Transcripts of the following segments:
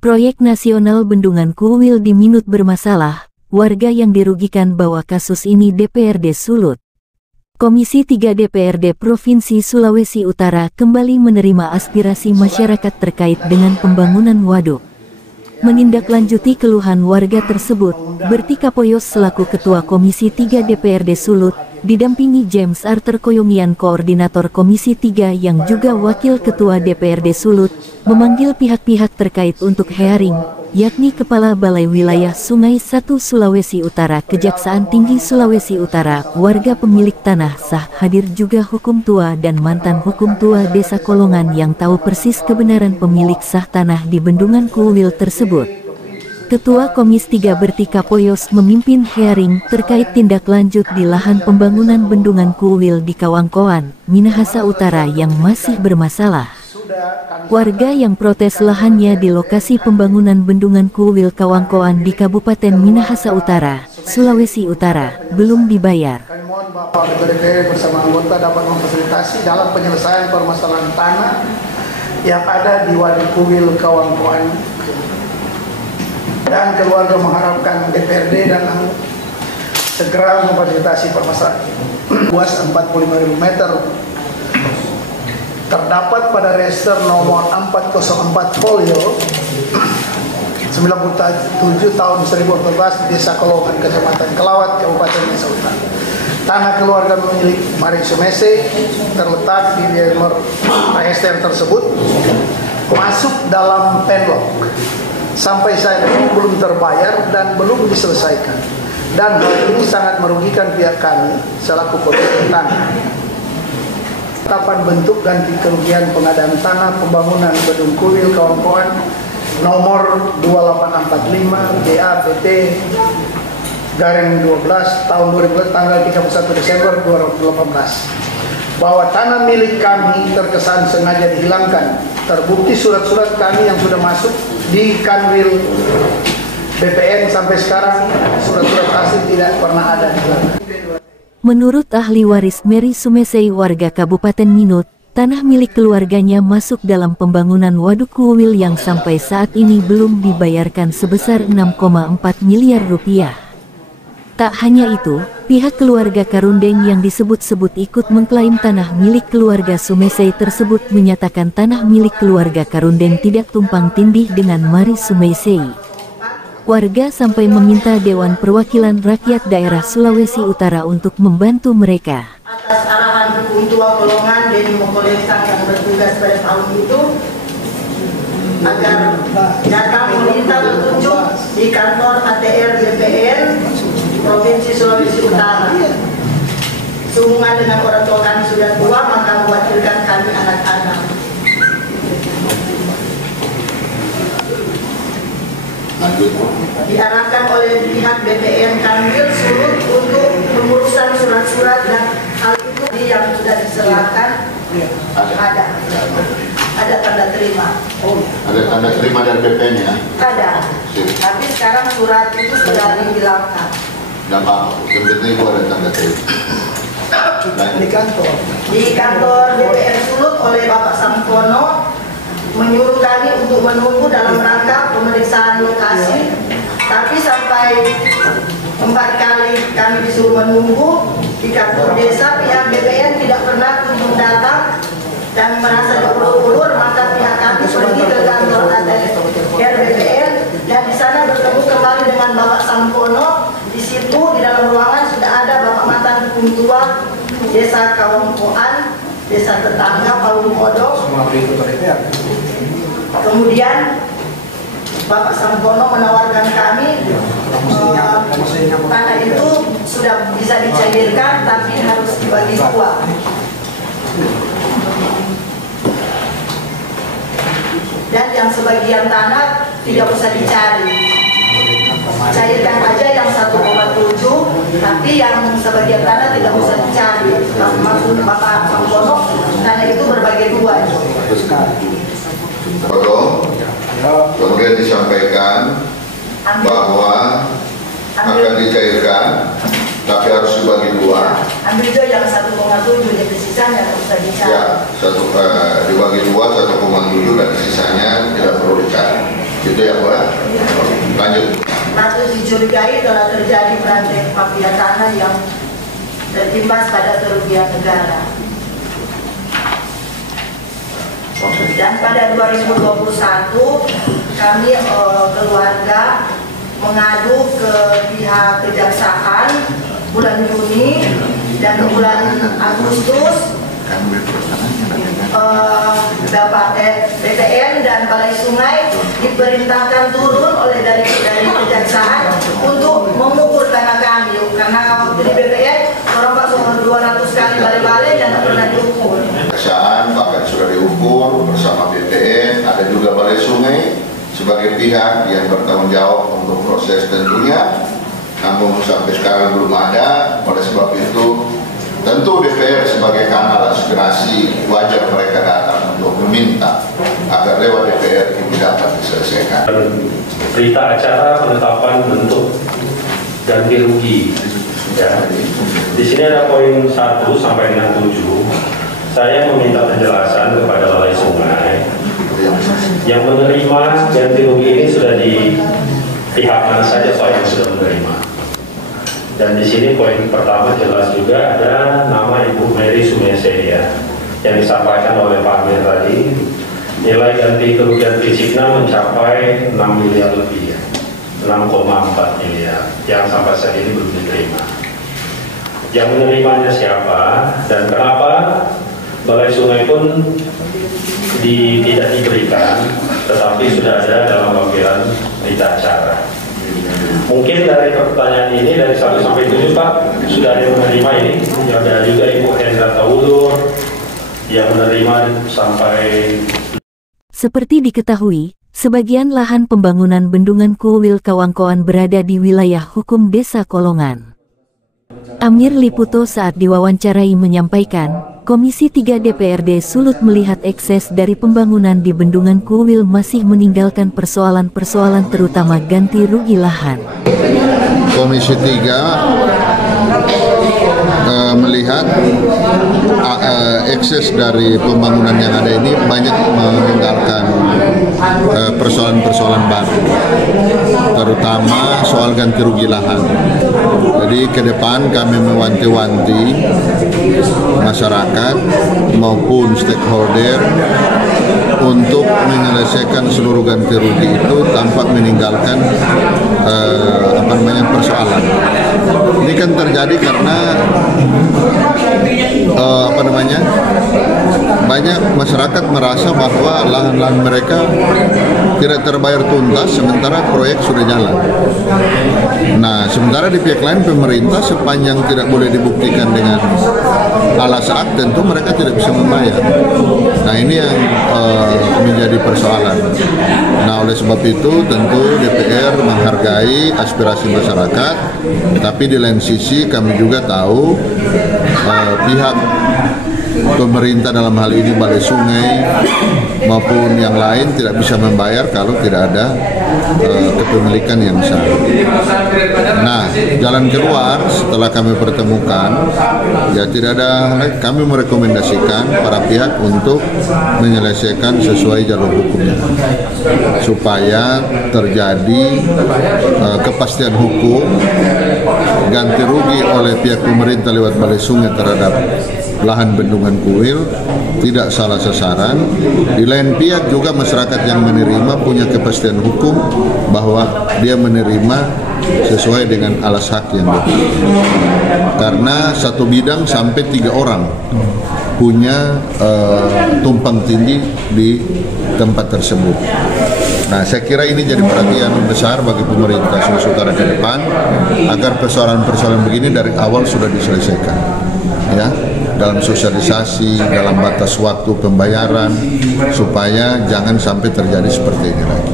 Proyek nasional Bendungan Kuwil di Minut bermasalah, warga yang dirugikan bawa kasus ini DPRD Sulut. Komisi 3 DPRD Provinsi Sulawesi Utara kembali menerima aspirasi masyarakat terkait dengan pembangunan waduk. Menindaklanjuti keluhan warga tersebut, Berti Kapoyos selaku Ketua Komisi 3 DPRD Sulut, didampingi James Arthur Koyomian Koordinator Komisi 3 yang juga Wakil Ketua DPRD Sulut, memanggil pihak-pihak terkait untuk hearing, yakni Kepala Balai Wilayah Sungai 1 Sulawesi Utara, Kejaksaan Tinggi Sulawesi Utara, warga pemilik tanah sah, hadir juga hukum tua dan mantan hukum tua Desa Kolongan yang tahu persis kebenaran pemilik sah tanah di Bendungan Kuwil tersebut. Ketua Komisi 3 Berti Kapoyos memimpin hearing terkait tindak lanjut di lahan pembangunan Bendungan Kuwil di Kawangkoan, Minahasa Utara yang masih bermasalah. Warga yang protes lahannya di lokasi pembangunan Bendungan Kuwil Kawangkoan di Kabupaten Minahasa Utara, Sulawesi Utara, belum dibayar. Kami mohon Bapak Ketua DPR bersama anggota dapat memfasilitasi dalam penyelesaian permasalahan tanah yang ada di Waduk Kuwil Kawangkoan. Dan keluarga mengharapkan DPRD dan segera memfasilitasi permasalahan luas 45.000 meter. Terdapat pada register nomor 404 folio 97 tahun 2014 di Desa Kolongan, Kecamatan Kelawat, Kabupaten Minahasa Utara. Tanah keluarga milik Mari Sumese terletak di nomor register tersebut masuk dalam penlok. Sampai saat ini belum terbayar dan belum diselesaikan. Dan hal ini sangat merugikan pihak kami selaku pemilik tanah. Penetapan bentuk ganti kerugian pengadaan tanah pembangunan Bendungan Kuwil Kawangkoan nomor 2845 BAPT garing 12 tahun 2000 tanggal 31 Desember 2018 bahwa tanah milik kami terkesan sengaja dihilangkan. Terbukti surat-surat kami yang sudah masuk di Kanwil BPN sampai sekarang surat-surat asli tidak pernah ada dihilangkan. Menurut ahli waris Mary Sumesei warga Kabupaten Minut, tanah milik keluarganya masuk dalam pembangunan Waduk Kuwil yang sampai saat ini belum dibayarkan sebesar 6,4 miliar rupiah. Tak hanya itu, pihak keluarga Karundeng yang disebut-sebut ikut mengklaim tanah milik keluarga Sumesei tersebut menyatakan tanah milik keluarga Karundeng tidak tumpang tindih dengan Mari Sumesei. Warga sampai meminta Dewan Perwakilan Rakyat Daerah Sulawesi Utara untuk membantu mereka. Atas arahan hukum tua Kolongan dan Mokolesang yang bertugas pada tahun itu agar datang meminta petunjuk di kantor ATR BPN Provinsi Sulawesi Utara. Sehubungan dengan orang tua kami sudah tua, maka mewakilkan kami anak-anak. Diarahkan oleh pihak BPN Kanwil Sulut untuk pengurusan surat-surat dan hal itu yang sudah diserahkan ada tanda terima. Ada tanda terima dari BPN ya? Ada. Tapi sekarang surat itu sudah dihilangkan. Tidak apa-apa, yang penting itu ada tanda terima. Di kantor BPN Sulut oleh Bapak Sampono menyuruh kami untuk menunggu dalam rangka pemeriksaan lokasi, tapi sampai 4 kali kami disuruh menunggu di kantor desa, pihak BPN tidak pernah kunjung datang dan merasa diulur-ulur, maka pihak kami pergi ke kantor ATR BPN dan di sana bertemu kembali dengan Bapak Sampono. Di situ di dalam ruangan sudah ada Bapak mantan hukum tua Desa Kawangkoan, desa tetangga Palu Modok. Kemudian Bapak Sampono menawarkan kami tanah itu sudah bisa dicairkan tapi harus dibagi dua. Dan yang sebagian tanah tidak usah dicari, cairkan aja yang 1,7, tapi yang sebagian tanah tidak usah dicari. Maksud Bapak Sampono, tanah itu berbagi dua. Kemudian disampaikan bahwa akan dicairkan, tapi harus dibagi dua. Ambil itu yang 1,7, jadi sisanya tidak usah dicari. Ya, dibagi dua 1,7 dan sisanya tidak perlu dicari. Gitu ya, Bu. Lanjut. Patut dicurigai telah terjadi praktek mafia tanah yang terimbas pada kerugian negara. Dan pada 2021 kami keluarga mengadu ke pihak kejaksaan bulan Juni dan bulan Agustus. BPN dan Balai Sungai diperintahkan turun oleh dari kejaksaan untuk mengukur tanah kami, karena waktu di BPN orang Pak 200 kali balai-balai dan tidak pernah diukur. Kejaksaan bahkan sudah diukur bersama BPN, ada juga Balai Sungai sebagai pihak yang bertanggung jawab untuk proses tentunya, namun sampai sekarang belum ada. Oleh sebab itu tentu DPR sebagai kanal aspirasi wajar mereka datang untuk meminta agar lewat DPR ini dapat diselesaikan. Berita acara penetapan bentuk ganti rugi. Ya. Di sini ada poin 1 sampai 67. Saya meminta penjelasan kepada Balai Sungai. Yang menerima ganti rugi ini sudah di pihak mana saja Pak yang sudah menerima. Dan di sini poin pertama jelas juga ada nama Ibu Mary Sumese ya, yang disampaikan oleh Pak Amir tadi. Nilai ganti kerugian fisiknya mencapai 6 miliar lebih ya, 6,4 miliar yang sampai saat ini belum diterima. Yang menerimanya siapa dan kenapa Balai Sungai pun tidak diberikan, tetapi sudah ada dalam lampiran berita acara. Mungkin dari pertanyaan ini dari 1 sampai 7 Pak sudah ada yang menerima ini. Ada juga Ibu Hendra Taulur yang menerima sampai. Seperti diketahui, sebagian lahan pembangunan bendungan Kuwil Kawangkoan berada di wilayah hukum Desa Kolongan. Amir Liputo saat diwawancarai menyampaikan, Komisi 3 DPRD Sulut melihat ekses dari pembangunan di bendungan Kuwil masih meninggalkan persoalan-persoalan terutama ganti rugi lahan. Komisi 3 melihat ekses dari pembangunan yang ada ini banyak meninggalkan persoalan-persoalan baru, terutama soal ganti rugi lahan. Jadi ke depan kami mewanti-wanti masyarakat maupun stakeholder untuk menyelesaikan seluruh ganti rugi itu tanpa meninggalkan persoalan. Ini kan terjadi karena banyak masyarakat merasa bahwa lahan-lahan mereka tidak terbayar tuntas sementara proyek sudah jalan. Nah, sementara di pihak lain pemerintah sepanjang tidak boleh dibuktikan dengan alas hak, tentu mereka tidak bisa membayar. Nah, ini yang menjadi persoalan. Nah, oleh sebab itu tentu DPR menghargai aspirasi masyarakat, tapi di lain sisi kami juga tahu pihak pemerintah dalam hal ini Balai Sungai maupun yang lain tidak bisa membayar kalau tidak ada kepemilikan yang sah. Nah, jalan keluar setelah kami pertemukan, ya tidak ada, kami merekomendasikan para pihak untuk menyelesaikan sesuai jalur hukumnya supaya terjadi kepastian hukum, ganti rugi oleh pihak pemerintah lewat Balai Sungai terhadap lahan bendungan Kuwil tidak salah sasaran. Di lain pihak juga masyarakat yang menerima punya kepastian hukum bahwa dia menerima sesuai dengan alas hak yang diberikan. Karena satu bidang sampai 3 orang punya tumpang tindih di tempat tersebut. Nah, saya kira ini jadi perhatian besar bagi pemerintah Sulawesi Utara ke depan agar persoalan-persoalan begini dari awal sudah diselesaikan, ya, dalam sosialisasi, dalam batas waktu pembayaran, supaya jangan sampai terjadi seperti ini lagi.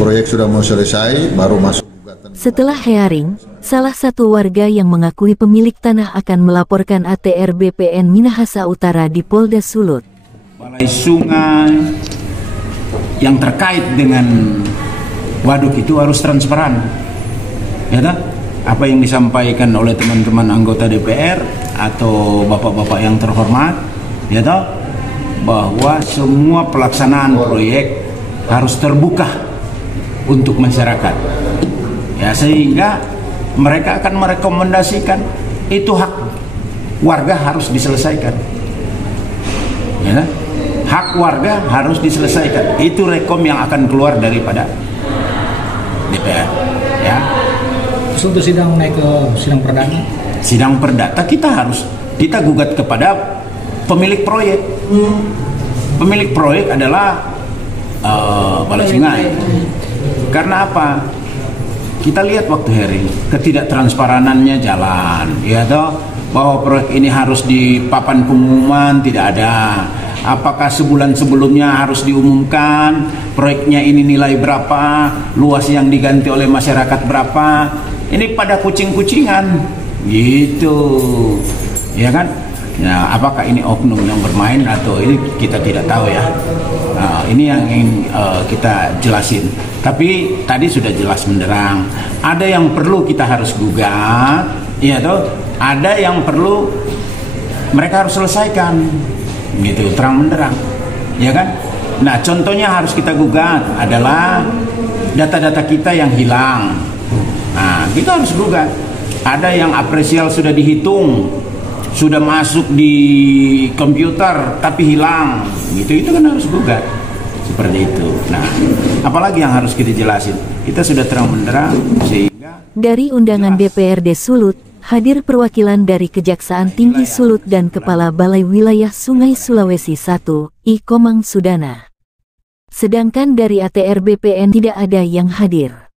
Proyek sudah mau selesai, baru masuk gugatan. Setelah hearing, salah satu warga yang mengakui pemilik tanah akan melaporkan ATR BPN Minahasa Utara di Polda Sulut. Balai Sungai yang terkait dengan waduk itu harus transparan, ya tak? Apa yang disampaikan oleh teman-teman anggota DPR atau bapak-bapak yang terhormat, ya tak? Bahwa semua pelaksanaan proyek harus terbuka untuk masyarakat. Ya, sehingga mereka akan merekomendasikan itu hak warga harus diselesaikan. Ya, hak warga harus diselesaikan. Itu rekom yang akan keluar daripada DPR. Ya. Untuk sidang naik ke sidang perdana. Sidang perdata kita gugat kepada pemilik proyek. Pemilik proyek adalah Balai Sungai. Karena apa? Kita lihat waktu hearing ketidaktransparanannya jalan, ya toh, bahwa proyek ini harus di papan pengumuman tidak ada. Apakah sebulan sebelumnya harus diumumkan proyeknya ini nilai berapa, luas yang diganti oleh masyarakat berapa? Ini pada kucing-kucingan, gitu, ya kan? Nah, apakah ini oknum yang bermain atau ini kita tidak tahu ya. Nah, ini yang ingin kita jelasin. Tapi tadi sudah jelas menderang. Ada yang perlu kita harus gugat, ya toh. Ada yang perlu mereka harus selesaikan, gitu, terang menderang, ya kan? Nah, contohnya harus kita gugat adalah data-data kita yang hilang. Nah, kita harus gugat. Ada yang apresial sudah dihitung, sudah masuk di komputer tapi hilang, gitu, itu kan harus gugat seperti itu. Nah, apalagi yang harus kita jelasin? Kita sudah terang benderang sehingga dari undangan DPRD Sulut hadir perwakilan dari Kejaksaan Tinggi Sulut dan Kepala Balai Wilayah Sungai Sulawesi I, I Komang Sudana. Sedangkan dari ATR BPN tidak ada yang hadir.